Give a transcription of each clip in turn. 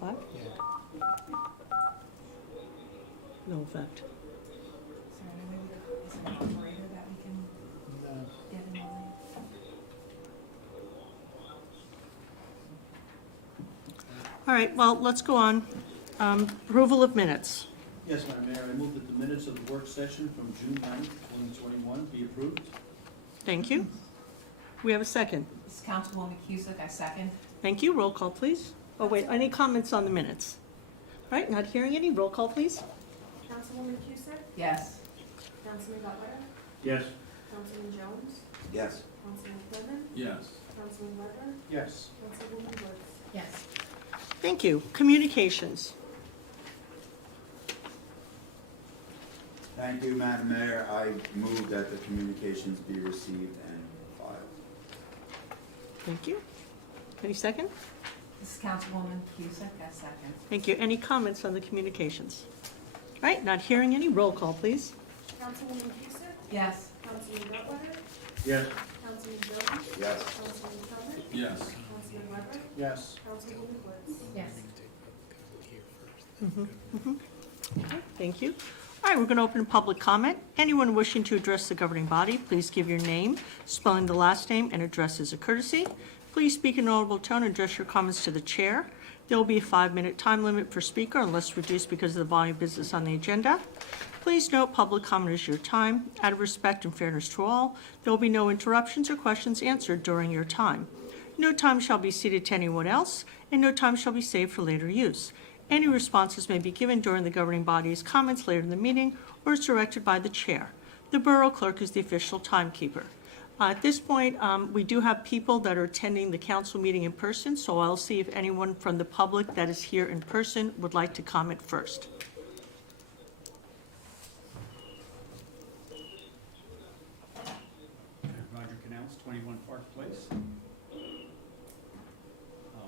5? No effect. Is there any way is there an operator that we can get in on All right, well, let's go on. Approval of minutes. Yes, Madam Mayor, I move that the minutes of the work session from June 9th, 2021 be approved. Thank you. We have a second. This is Councilwoman Cusick, I second. Thank you. Roll call, please. Oh, wait, any comments on the minutes? All right, not hearing any. Roll call, please. Councilwoman Cusick? Yes. Councilman Butler? Yes. Councilman Jones? Yes. Councilman Clement? Yes. Councilman Weber? Yes. Councilwoman Woods? Yes. Thank you. Communications. Thank you, Madam Mayor. I move that the communications be received and filed. Thank you. Any second? This is Councilwoman Cusick, I second. Thank you. Any comments on the communications? All right, not hearing any. Roll call, please. Councilwoman Cusick? Yes. Councilman Butler? Yes. Councilman Jones? Yes. Councilman Clement? Yes. Councilman Weber? Yes. Councilwoman Woods? Yes. Okay, thank you. All right, we're going to open public comment. Anyone wishing to address the governing body, please give your name, spelling the last name, and address as a courtesy. Please speak in an audible tone and address your comments to the chair. There will be a 5-minute time limit per speaker unless reduced because of the volume of business on the agenda. Please note public comment is your time. Out of respect and fairness to all, there will be no interruptions or questions answered during your time. No time shall be ceded to anyone else, and no time shall be saved for later use. Any responses may be given during the governing body's comments later in the meeting or is directed by the chair. The borough clerk is the official timekeeper. At this point, we do have people that are attending the council meeting in person, so I'll see if anyone from the public that is here in person would like to comment first. Roger Canals, 21 Park Place.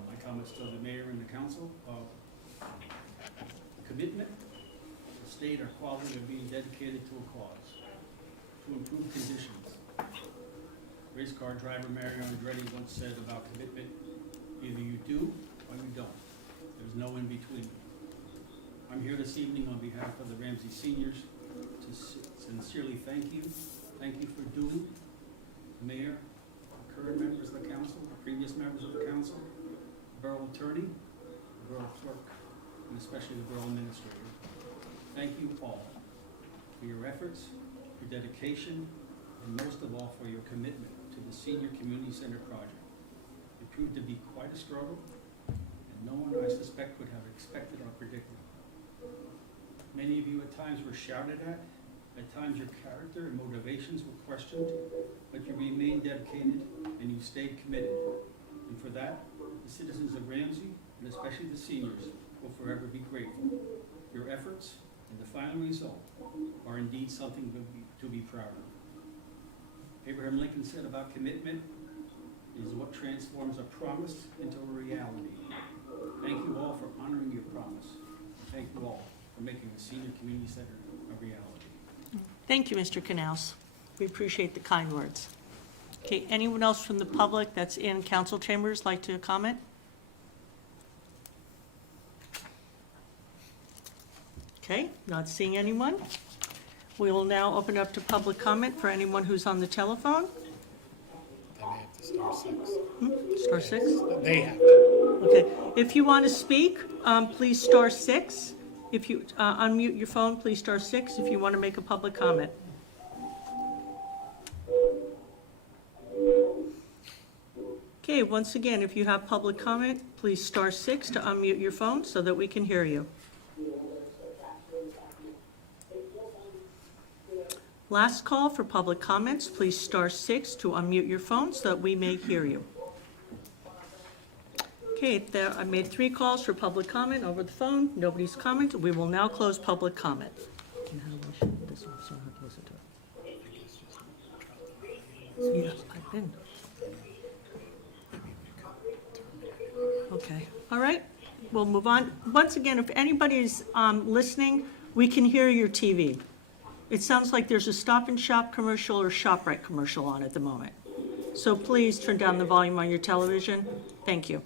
My comments to the mayor and the council. Commitment, the state or quality of being dedicated to a cause, to improve conditions. Race car driver Mario Andretti once said about commitment, either you do or you don't. There's no in between. I'm here this evening on behalf of the Ramsey seniors to sincerely thank you. Thank you for doing, Mayor, the current members of the council, the previous members of the council, the borough attorney, the borough clerk, and especially the borough administrator. Thank you all for your efforts, your dedication, and most of all for your commitment to the Senior Community Center project. It proved to be quite a struggle, and no one, I suspect, would have expected or predicted. Many of you at times were shouted at times your character and motivations were questioned, but you remained dedicated and you stayed committed. And for that, the citizens of Ramsey, and especially the seniors, will forever be grateful. Your efforts and the final result are indeed something to be proud of. Abraham Lincoln said about commitment is what transforms a promise into a reality. Thank you all for honoring your promise. Thank you all for making the Senior Community Center a reality. Thank you, Mr. Canals. We appreciate the kind words. Okay, anyone else from the public that's in council chambers like to comment? Okay, not seeing anyone. We will now open up to public comment for anyone who's on the telephone. They may have to star 6. Star 6? They have to. Okay, if you want to speak, please star 6. If you unmute your phone, please star 6 if you want to make a public comment. Okay, once again, if you have public comment, please star 6 to unmute your phone so that we can hear you. Last call for public comments. Please star 6 to unmute your phone so that we may hear you. Okay, I made 3 calls for public comment over the phone. Nobody's commented. We will now close public comment. Yeah, I've been. Okay, all right, we'll move on. Once again, if anybody's listening, we can hear your TV. It sounds like there's a Stop and Shop commercial or ShopRite commercial on at the moment. So please turn down the volume on your television. Thank you.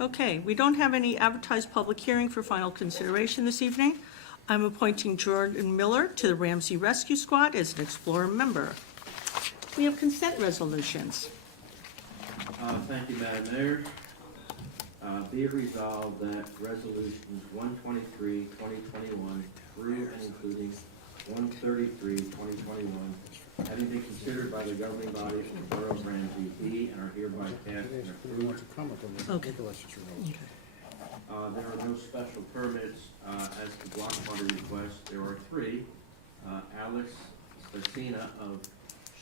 Okay, we don't have any advertised public hearing for final consideration this evening. I'm appointing Jordan Miller to the Ramsey Rescue Squad as an Explorer member. We have consent resolutions. Thank you, Madam Mayor. Be it resolved that resolutions 123, 2021 through and including 133, 2021, having been considered by the governing body of the Borough of Ramsey, be and are hereby passed and approved. Okay. There are no special permits as to block party requests. There are three. Alex Spacina of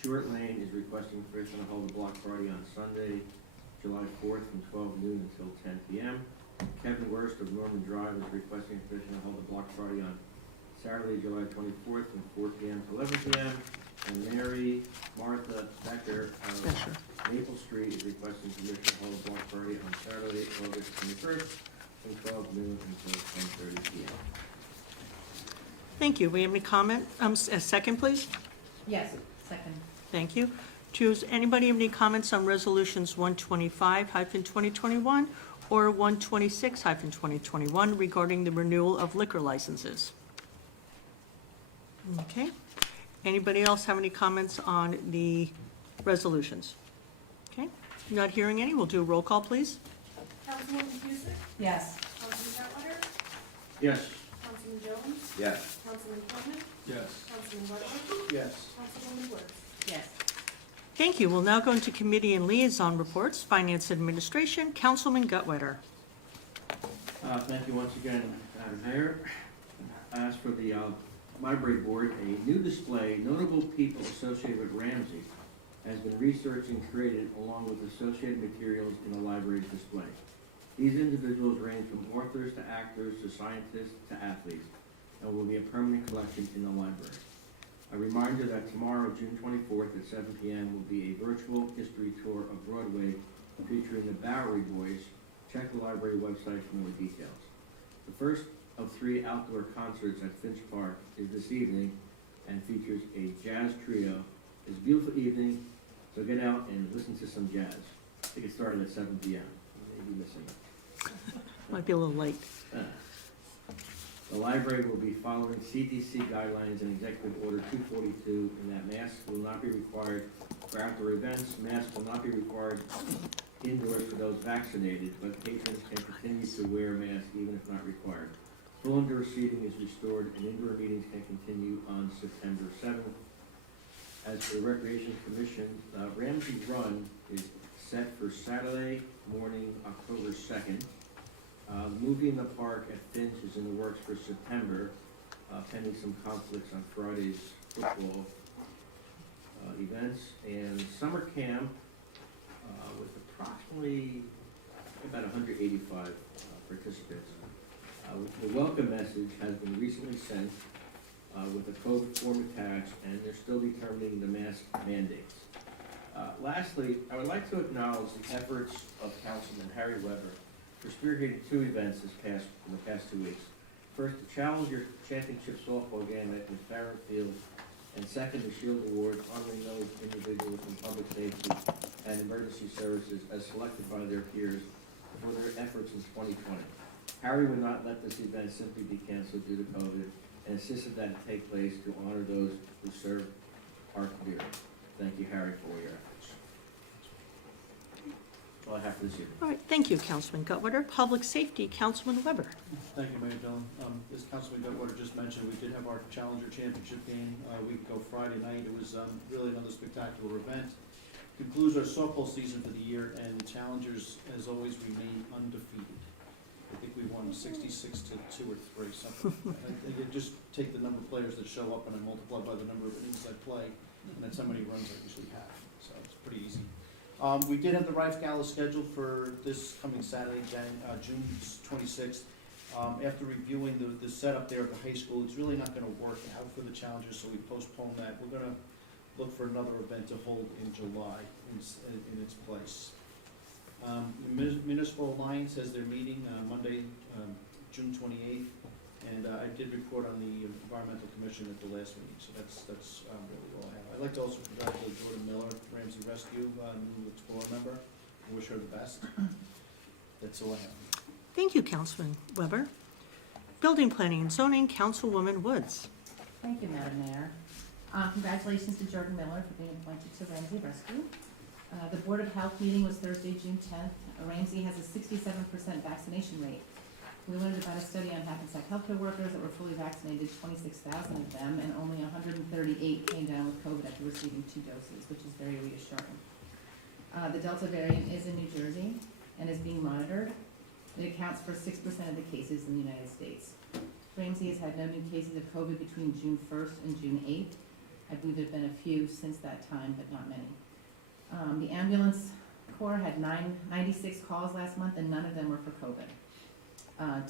Short Lane is requesting permission to hold a block party on Sunday, July 4th from 12 noon until 10 p.m. Kevin Wurst of Norman Drive is requesting permission to hold a block party on Saturday, July 24th from 4 p.m. to 11 p.m. And Mary Martha Becker of Becker. Maple Street is requesting permission to hold a block party on Saturday, August 21st from 12 noon until 10:30 p.m. Thank you. We have any comment? A second, please. Yes, second. Thank you. Does anybody have any comments on resolutions 125-2021 or 126-2021 regarding the renewal of liquor licenses? Okay. Anybody else have any comments on the resolutions? Okay. Not hearing any. We'll do a roll call, please. Councilwoman Cusick? Yes. Councilman Cutler? Yes. Councilman Jones? Yes. Councilman Quinn? Yes. Councilman Butler? Yes. Councilwoman Woods? Yes. Thank you. We'll now go into committee and liaison reports. Finance Administration, Councilman Gutwetter. Thank you once again, Madam Mayor. As for the library board, a new display, notable people associated with Ramsey, has been researched and created along with associated materials in the library's display. These individuals range from authors to actors to scientists to athletes, and will be a permanent collection in the library. A reminder that tomorrow, June 24th at 7 p.m. will be a virtual history tour of Broadway featuring the Bowery Boys. Check the library website for more details. The first of 3 outdoor concerts at Finch Park is this evening and features a jazz trio. It's a beautiful evening, so get out and listen to some jazz. I think it started at 7 p.m. You may be missing it. Might be a little late. The library will be following CDC guidelines and Executive Order 242 in that masks will not be required for outdoor events. Masks will not be required indoors for those vaccinated, but patrons can continue to wear masks even if not required. Full indoor seating is restored and indoor meetings can continue on September 7th. As for the Recreation Commission, Ramsey Run is set for Saturday morning, October 2nd. Movie in the Park at Finch is in the works for September, pending some conflicts on Friday's football events. And summer camp with approximately about 185 participants. The welcome message has been recently sent with a COVID form attached, and they're still determining the mask mandates. Lastly, I would like to acknowledge the efforts of Councilman Harry Weber for spearheading 2 events in the past 2 weeks. First, the Challenger Championship softball game at McFarland Field, and second, the Shield Award honoring those individuals in public safety and emergency services as selected by their peers for their efforts in 2020. Harry would not let this event simply be canceled due to COVID and insisted that it take place to honor those who served our community. Thank you, Harry, for your efforts. That's all I have for this evening. All right, thank you, Councilman Gutwetter. Public Safety, Councilman Weber. Thank you, Mayor Dillon. As Councilman Goodwater just mentioned, we did have our Challenger Championship game a week ago Friday night. It was really another spectacular event. Concludes our softball season for the year, and the Challengers, as always, remain undefeated. I think we won 66 to 2 or 3, something. I think you just take the number of players that show up and I multiply by the number of innings I play, and that's how many runs I usually have. So it's pretty easy. We did have the Rife Gala scheduled for this coming Saturday, June 26th. After reviewing the setup there at the high school, it's really not going to work out for the Challengers, so we postponed that. We're going to look for another event to hold in July in its place. The Municipal Alliance has their meeting Monday, June 28th, and I did report on the Environmental Commission at the last meeting, so that's really all I have. I'd like to also congratulate Jordan Miller, Ramsey Rescue, new Explorer member, and wish her the best. That's all I have. Thank you, Councilman Weber. Building Planning and Zoning, Councilwoman Woods. Thank you, Madam Mayor. Congratulations to Jordan Miller for being appointed to Ramsey Rescue. The Board of Health meeting was Thursday, June 10th. Ramsey has a 67% vaccination rate. We learned about a study on Hackensack healthcare workers that were fully vaccinated, 26,000 of them, and only 138 came down with COVID after receiving 2 doses, which is very reassuring. The Delta variant is in New Jersey and is being monitored. It accounts for 6% of the cases in the United States. Ramsey has had no new cases of COVID between June 1st and June 8th. I believe there have been a few since that time, but not many. The ambulance corps had 96 calls last month, and none of them were for COVID.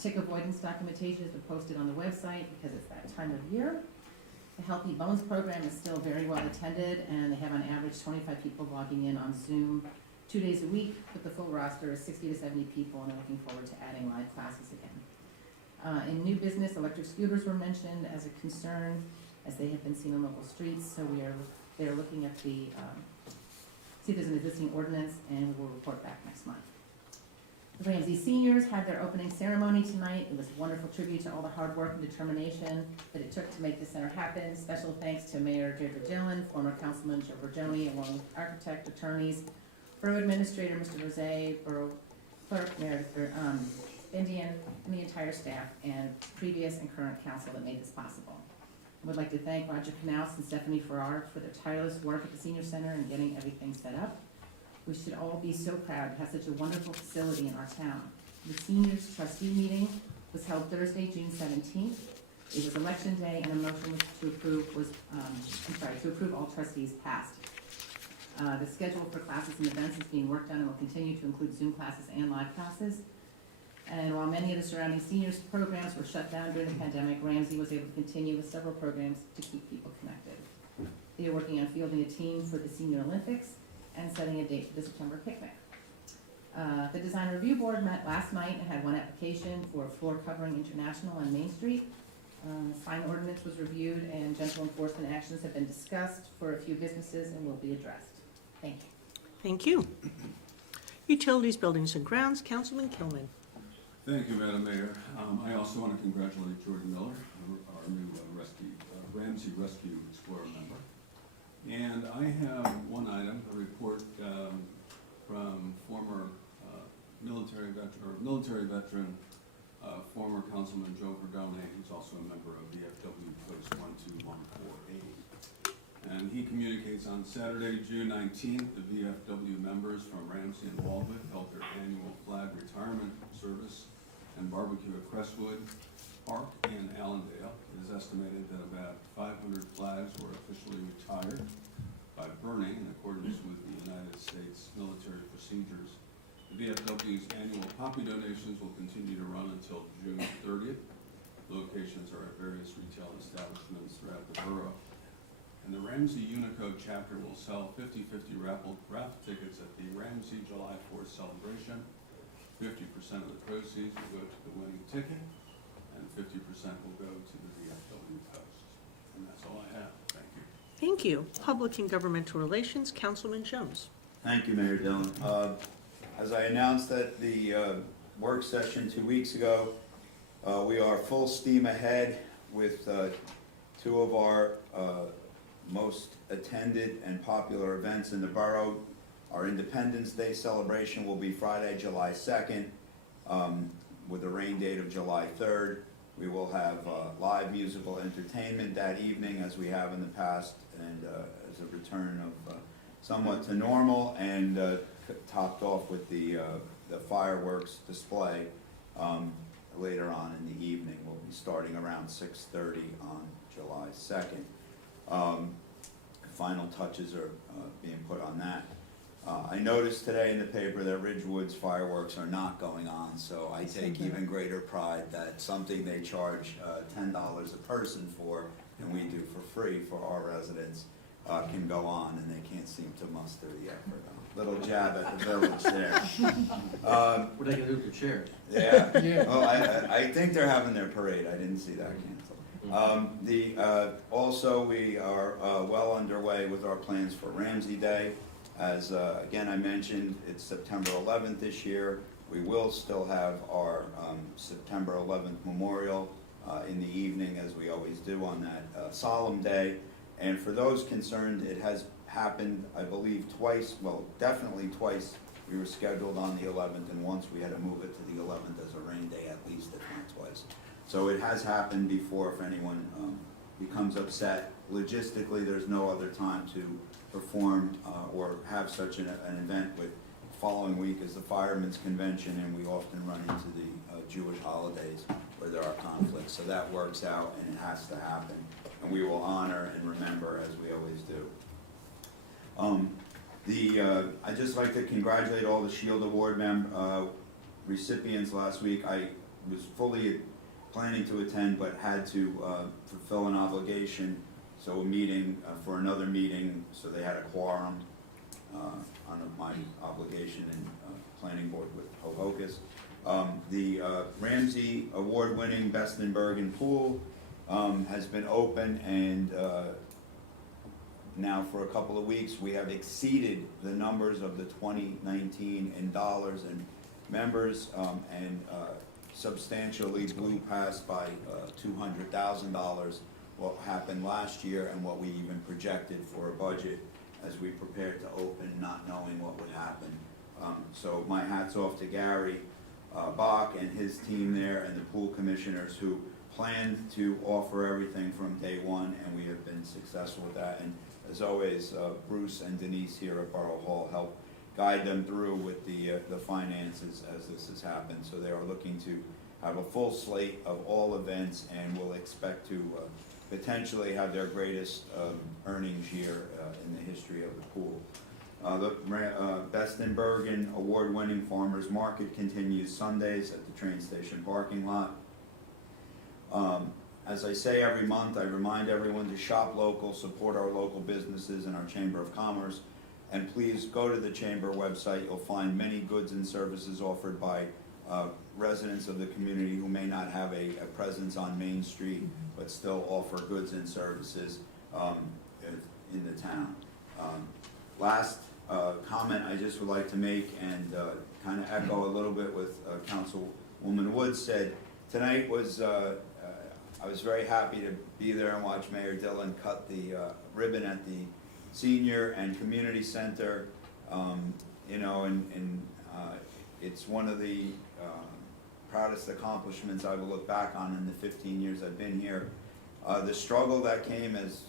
Tick avoidance documentation has been posted on the website because it's that time of year. The Healthy Bones program is still very well attended, and they have on average 25 people logging in on Zoom 2 days a week, but the full roster is 60 to 70 people, and they're looking forward to adding live classes again. In new business, electric scooters were mentioned as a concern, as they have been seen on local streets, so they're looking at see if there's an existing ordinance, and we'll report back next month. The Ramsey seniors had their opening ceremony tonight. It was a wonderful tribute to all the hard work and determination that it took to make the center happen. Special thanks to Mayor Deirdre Dillon, former Councilman Joe Bergioni, along with architect, attorneys, Borough Administrator Mr. Rosé, Borough Clerk Meredith Indian, and the entire staff and previous and current council that made this possible. I would like to thank Roger Knaus and Stephanie Farrar for their tireless work at the Senior Center and getting everything set up. We should all be so proud to have such a wonderful facility in our town. The Seniors Trustee meeting was held Thursday, June 17th. It was election day, and a motion to approve to approve all trustees passed. The schedule for classes and events is being worked on and will continue to include Zoom classes and live classes. And while many of the surrounding seniors programs were shut down during the pandemic, Ramsey was able to continue with several programs to keep people connected. They are working on fielding a team for the Senior Olympics and setting a date for the September picnic. The Design Review Board met last night and had one application for floor covering international on Main Street. Sign ordinance was reviewed and gentle enforcement actions have been discussed for a few businesses and will be addressed. Thank you. Thank you. Utilities, Buildings and Grounds, Councilman Kilman. Thank you, Madam Mayor. I also want to congratulate Jordan Miller, our new Ramsey Rescue Explorer member. And I have one item, a report from former military veteran, former Councilman Joe Verdone, who's also a member of VFW Post 12148. And he communicates on Saturday, June 19th, the VFW members from Ramsey and Waldwood held their annual flag retirement service and barbecue at Crestwood Park in Allendale. It is estimated that about 500 flags were officially retired by burning in accordance with the United States military procedures. The VFW's annual poppy donations will continue to run until June 30th. Locations are at various retail establishments throughout the borough. And the Ramsey Unicode chapter will sell 50-50 raffle tickets at the Ramsey July 4th celebration. 50% of the proceeds will go to the winning ticket, and 50% will go to the VFW Post. And that's all I have. Thank you. Thank you. Public and Governmental Relations, Councilman Jones. Thank you, Mayor Dillon. As I announced at the work session 2 weeks ago, we are full steam ahead with 2 of our most attended and popular events in the borough. Our Independence Day celebration will be Friday, July 2nd, with a rain date of July 3rd. We will have live musical entertainment that evening, as we have in the past, and as a return of somewhat to normal, and topped off with the fireworks display later on in the evening. We'll be starting around 6:30 on July 2nd. Final touches are being put on that. I noticed today in the paper that Ridgewood's fireworks are not going on, so I take even greater pride that something they charge $10 a person for, and we do for free for our residents, can go on, and they can't seem to muster the effort. Little jab at the village there. What are they gonna do with the chairs? Yeah. Well, I think they're having their parade. I didn't see that canceled. Also, we are well underway with our plans for Ramsey Day. As again I mentioned, it's September 11th this year. We will still have our September 11th memorial in the evening, as we always do on that solemn day. And for those concerned, it has happened, I believe, twice, well, definitely twice. We were scheduled on the 11th, and once we had to move it to the 11th as a rain day at least, if not twice. So it has happened before. If anyone becomes upset, logistically, there's no other time to perform or have such an event. With the following week is the Firemen's Convention, and we often run into the Jewish holidays where there are conflicts. So that works out, and it has to happen. And we will honor and remember, as we always do. I'd just like to congratulate all the Shield Award recipients last week. I was fully planning to attend, but had to fulfill an obligation, so a meeting for another meeting, so they had a quorum on my obligation in planning board with Hobokus. The Ramsey award-winning Best in Bergen pool has been open, and now for a couple of weeks we have exceeded the numbers of the 2019 in dollars and members, and substantially blew past by $200,000 what happened last year and what we even projected for a budget as we prepared to open, not knowing what would happen. So my hat's off to Gary Bach and his team there, and the pool commissioners who planned to offer everything from day one, and we have been successful with that. And as always, Bruce and Denise here at Borough Hall help guide them through with the finances as this has happened. So they are looking to have a full slate of all events, and will expect to potentially have their greatest earnings year in the history of the pool. The Best in Bergen award-winning Farmers Market continues Sundays at the train station parking lot. As I say every month, I remind everyone to shop local, support our local businesses and our Chamber of Commerce, and please go to the Chamber website. You'll find many goods and services offered by residents of the community who may not have a presence on Main Street, but still offer goods and services in the town. Last comment I just would like to make, and kind of echo a little bit with Councilwoman Woods said. Tonight was, I was very happy to be there and watch Mayor Dillon cut the ribbon at the Senior and Community Center. You know, and it's one of the proudest accomplishments I will look back on in the 15 years I've been here. The struggle that came, as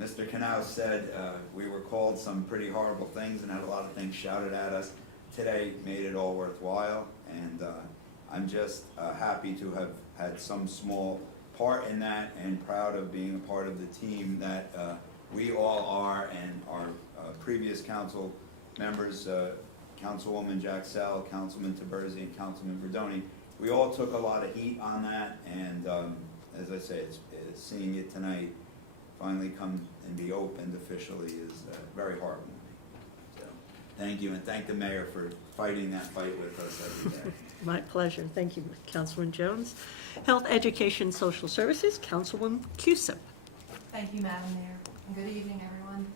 Mr. Canal said, we were called some pretty horrible things and had a lot of things shouted at us. Today made it all worthwhile, and I'm just happy to have had some small part in that, and proud of being a part of the team that we all are, and our previous council members, Councilwoman Jaxell, Councilman Taberzi, and Councilman Verdoni. We all took a lot of heat on that, and as I say, it's seeing it tonight finally come and be opened officially is very heartwarming. So, thank you, and thank the mayor for fighting that fight with us every day. My pleasure. Thank you, Councilman Jones. Health, Education, Social Services, Councilwoman Cusick. Thank you, Madam Mayor, and good evening, everyone.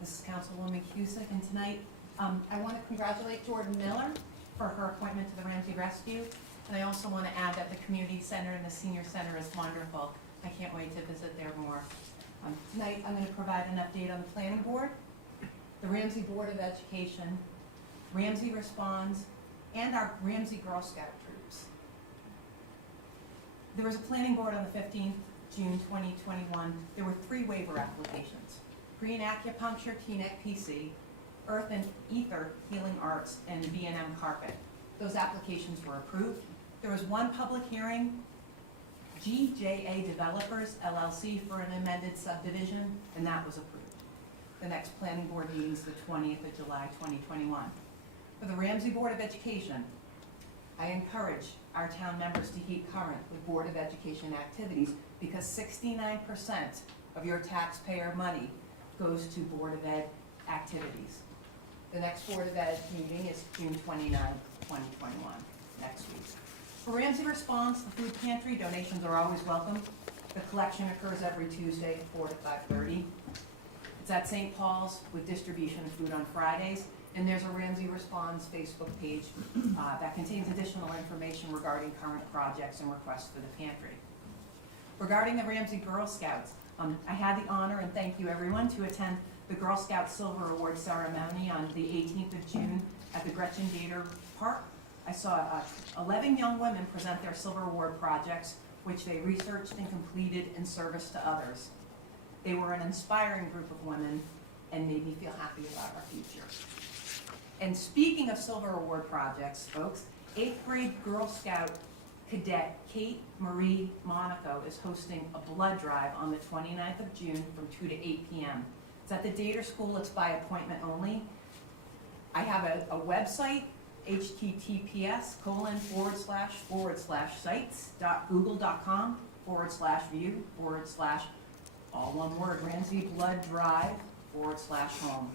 This is Councilwoman Cusick, and tonight I want to congratulate Jordan Miller for her appointment to the Ramsey Rescue, and I also want to add that the community center and the senior center is wonderful. I can't wait to visit there more. Tonight I'm going to provide an update on the planning board, the Ramsey Board of Education, Ramsey Responds, and our Ramsey Girl Scout troops. There was a planning board on the 15th June 2021. There were 3 waiver applications: Green Acupuncture, TNEC PC, Earth and Ether Healing Arts, and B&M Carpet. Those applications were approved. There was 1 public hearing, GJA Developers LLC, for an amended subdivision, and that was approved. The next planning board meeting is the 20th of July 2021. For the Ramsey Board of Education, I encourage our town members to keep current with Board of Education activities, because 69% of your taxpayer money goes to Board of Ed activities. The next Board of Ed meeting is June 29, 2021, next week. For Ramsey Response, the food pantry, donations are always welcome. The collection occurs every Tuesday, 4 to 5:30. It's at St. Paul's with distribution of food on Fridays. And there's a Ramsey Responds Facebook page that contains additional information regarding current projects and requests for the pantry. Regarding the Ramsey Girl Scouts, I had the honor, and thank you everyone, to attend the Girl Scout Silver Award ceremony on the 18th of June at the Gretchen Gator Park. I saw 11 young women present their Silver Award projects, which they researched and completed in service to others. They were an inspiring group of women and made me feel happy about our future. And speaking of Silver Award projects, folks, 8th grade Girl Scout cadet Kate Marie Monaco is hosting a blood drive on the 29th of June from 2 to 8 p.m. It's at the Dater School. It's by appointment only. I have a website, https://sites.google.com/view/ all one word, Ramsey Blood Drive /home.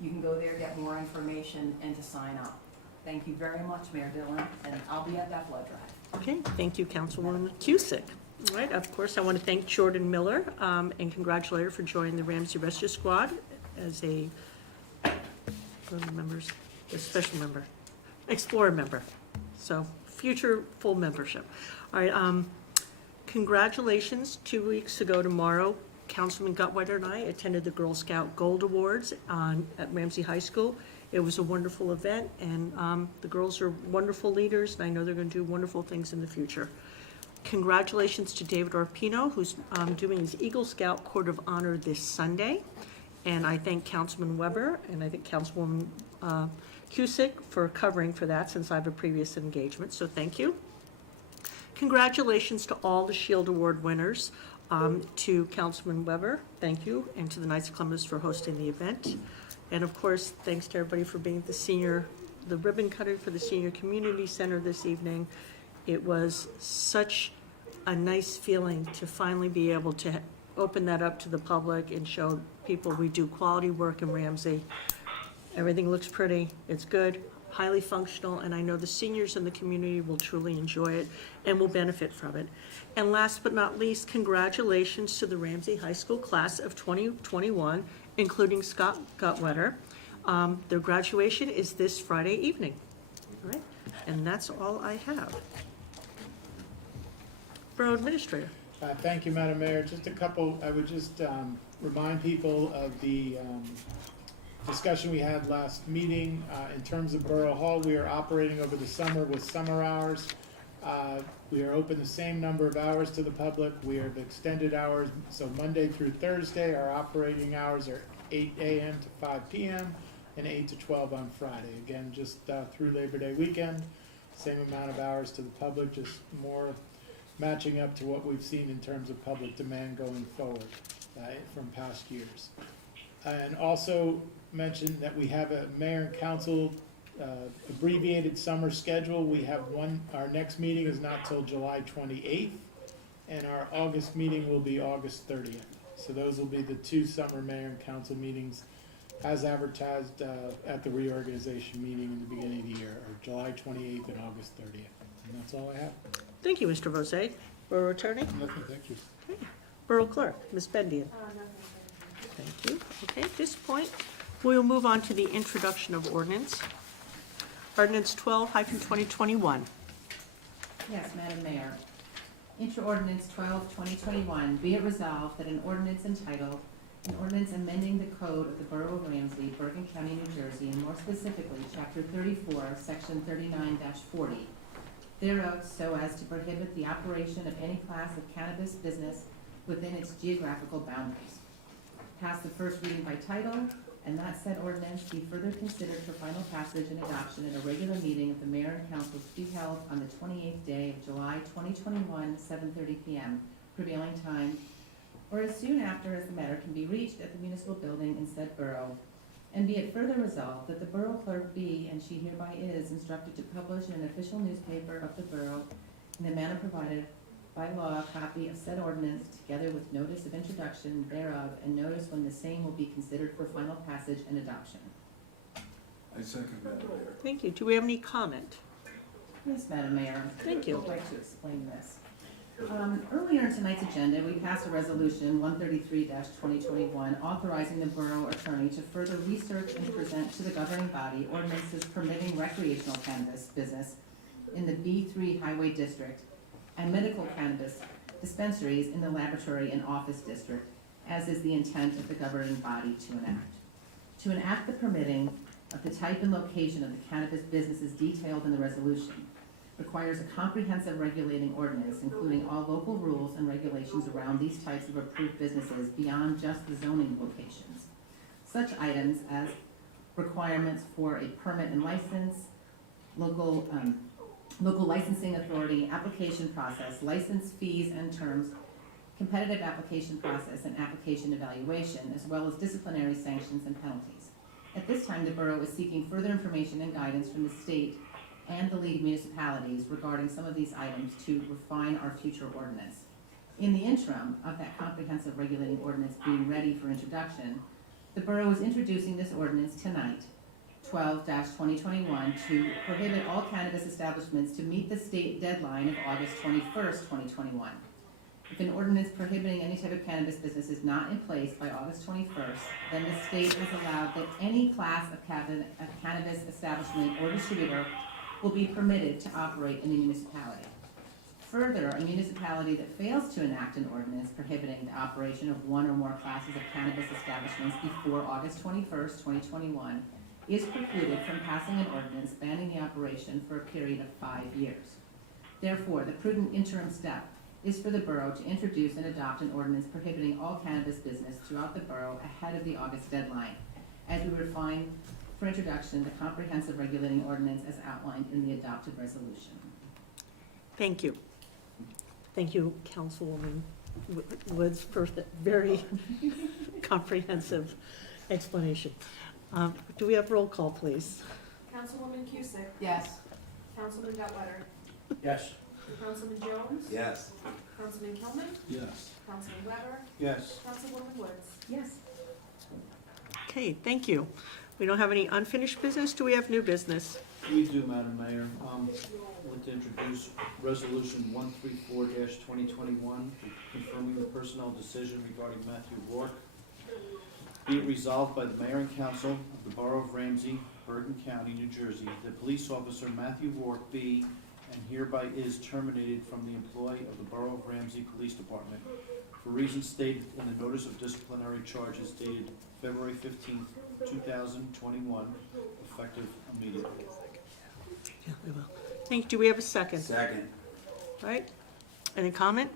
You can go there, get more information, and to sign up. Thank you very much, Mayor Dillon, and I'll be at that blood drive. Okay, thank you, Councilwoman Cusick. All right, of course, I want to thank Jordan Miller and congratulate her for joining the Ramsey Rescue Squad as a, what are the members, a special member, Explorer member. So future full membership. All right, congratulations. 2 weeks ago tomorrow, Councilman Guttweiler and I attended the Girl Scout Gold Awards at Ramsey High School. It was a wonderful event, and the girls are wonderful leaders, and I know they're going to do wonderful things in the future. Congratulations to David Orpino, who's doing his Eagle Scout Court of Honor this Sunday. And I thank Councilman Weber and I think Councilwoman Cusick for covering for that, since I have a previous engagement, so thank you. Congratulations to all the Shield Award winners. To Councilman Weber, thank you, and to the Knights of Columbus for hosting the event. And of course, thanks to everybody for being the ribbon cutter for the Senior Community Center this evening. It was such a nice feeling to finally be able to open that up to the public and show people we do quality work in Ramsey. Everything looks pretty, it's good, highly functional, and I know the seniors in the community will truly enjoy it and will benefit from it. And last but not least, congratulations to the Ramsey High School class of 2021, including Scott Guttweiler. Their graduation is this Friday evening. All right, and that's all I have. Borough Administrator. Thank you, Madam Mayor. Just a couple, I would just remind people of the discussion we had last meeting. In terms of Borough Hall, we are operating over the summer with summer hours. We are open the same number of hours to the public. We have extended hours, so Monday through Thursday, our operating hours are 8 a.m. to 5 p.m. and 8 to 12 on Friday. Again, just through Labor Day weekend, same amount of hours to the public, just more matching up to what we've seen in terms of public demand going forward from past years. And also mention that we have a mayor and council abbreviated summer schedule. We have our next meeting is not till July 28th, and our August meeting will be August 30th. So those will be the two summer mayor and council meetings as advertised at the reorganization meeting in the beginning of the year, or July 28th and August 30th. And that's all I have. Thank you, Mr. Vose. Borough Attorney. Nothing, thank you. Okay. Borough Clerk, Ms. Bendian. Nothing. Thank you. Okay, at this point, we'll move on to the introduction of ordinance. Ordinance 12-2021. Yes, Madam Mayor. Intra-ordinance 12-2021, be it resolved that an ordinance entitled, an ordinance amending the code of the Borough of Ramsey, Bergen County, New Jersey, and more specifically, Chapter 34, Section 39-40, thereof, so as to prohibit the operation of any class of cannabis business within its geographical boundaries. Pass the first reading by title, and that said ordinance be further considered for final passage and adoption at a regular meeting of the mayor and council to be held on the 28th day of July 2021, 7:30 p.m. prevailing time, or as soon after as the matter can be reached at the municipal building in said borough. And be it further resolved that the borough clerk be, and she hereby is, instructed to publish in an official newspaper of the borough in the manner provided by law a copy of said ordinance, together with notice of introduction thereof, and notice when the same will be considered for final passage and adoption. I second that, Mayor. Thank you. Do we have any comment? Yes, Madam Mayor. Thank you. I'd like to explain this. Earlier in tonight's agenda, we passed a resolution 133-2021 authorizing the borough attorney to further research and present to the governing body ordinances permitting recreational cannabis business in the B3 Highway District and medical cannabis dispensaries in the laboratory and office district, as is the intent of the governing body to enact. To enact the permitting of the type and location of the cannabis businesses detailed in the resolution requires a comprehensive regulating ordinance, including all local rules and regulations around these types of approved businesses beyond just the zoning locations. Such items as requirements for a permit and license, local licensing authority, application process, license fees and terms, competitive application process, and application evaluation, as well as disciplinary sanctions and penalties. At this time, the borough is seeking further information and guidance from the state and the league municipalities regarding some of these items to refine our future ordinance. In the interim of that comprehensive regulating ordinance being ready for introduction, the borough is introducing this ordinance tonight, 12-2021, to prohibit all cannabis establishments to meet the state deadline of August 21st, 2021. If an ordinance prohibiting any type of cannabis business is not in place by August 21st, then the state has allowed that any class of cannabis establishment or distributor will be permitted to operate in the municipality. Further, a municipality that fails to enact an ordinance prohibiting the operation of one or more classes of cannabis establishments before August 21st, 2021, is precluded from passing an ordinance banning the operation for a period of 5 years. Therefore, the prudent interim step is for the borough to introduce and adopt an ordinance prohibiting all cannabis business throughout the borough ahead of the August deadline, as we refine for introduction the comprehensive regulating ordinance as outlined in the adopted resolution. Thank you. Thank you, Councilwoman Woods, for the very comprehensive explanation. Do we have roll call, please? Councilwoman Cusick, Yes. Councilman Duttwetter, Yes. Councilman Jones, Yes. Councilman Kilman, Yes. Councilman Weber, Yes. Councilwoman Woods. Yes. Okay, thank you. We don't have any unfinished business. Do we have new business? We do, Madam Mayor. I'd like to introduce Resolution 134-2021, confirming the personnel decision regarding Matthew Rourke. Be it resolved by the Mayor and Council of the Borough of Ramsey, Bergen County, New Jersey, that police officer Matthew Rourke be and hereby is terminated from the employ of the Borough of Ramsey Police Department for reasons stated in the notice of disciplinary charges dated February 15th, 2021, effective immediately. Yeah, we will. Thank you. Do we have a second? Second. Right? Any comment?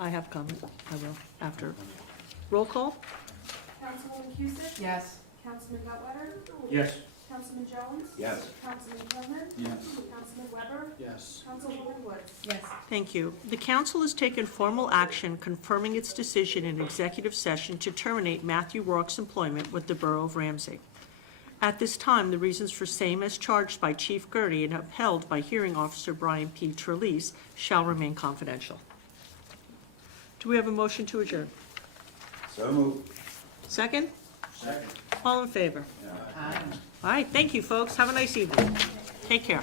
I have comment. I will after. Roll call? Councilwoman Cusick, Yes. Councilman Duttwetter, Yes. Councilman Jones, Yes. Councilman Kilman, Yes. Councilman Weber, Yes. Councilwoman Woods. Yes. Thank you. The council has taken formal action confirming its decision in executive session to terminate Matthew Rourke's employment with the Borough of Ramsey. At this time, the reasons for same as charged by Chief Gertie and upheld by Hearing Officer Brian P. Trelease shall remain confidential. Do we have a motion to adjourn? So moved. Second? Second. All in favor? All right, thank you, folks. Have a nice evening. Take care.